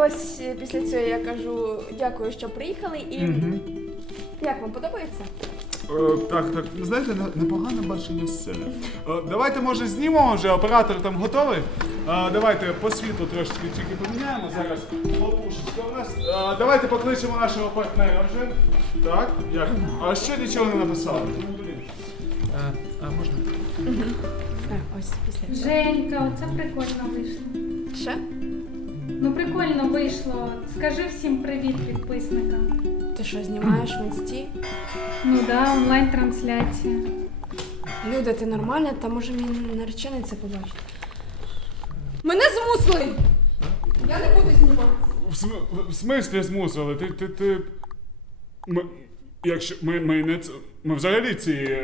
ось після цього я кажу дякую, що приїхали і як вам подобається? Так, знаєте, непогане бачення сцени. Давайте, може, знімемо вже, оператор там готовий? Давайте по світу трошки тільки поміняємо зараз. Хлопушечка у нас. Давайте покличемо нашого партнера вже. Так, як? А ще нічого не написали. А можна? Ось після цього. Женька, оце прикольно вийшло. Що? Ну прикольно вийшло. Скажи всім привіт підписникам. Ти що, знімаєш в інсті? Ну да, онлайн-трансляція. Люда, ти нормальна? Та може мій наречений це побачить? Мене змусили! Я не буду зніматися. В смислі змусили? Ти... Якщо ми не... Ми взагалі ці...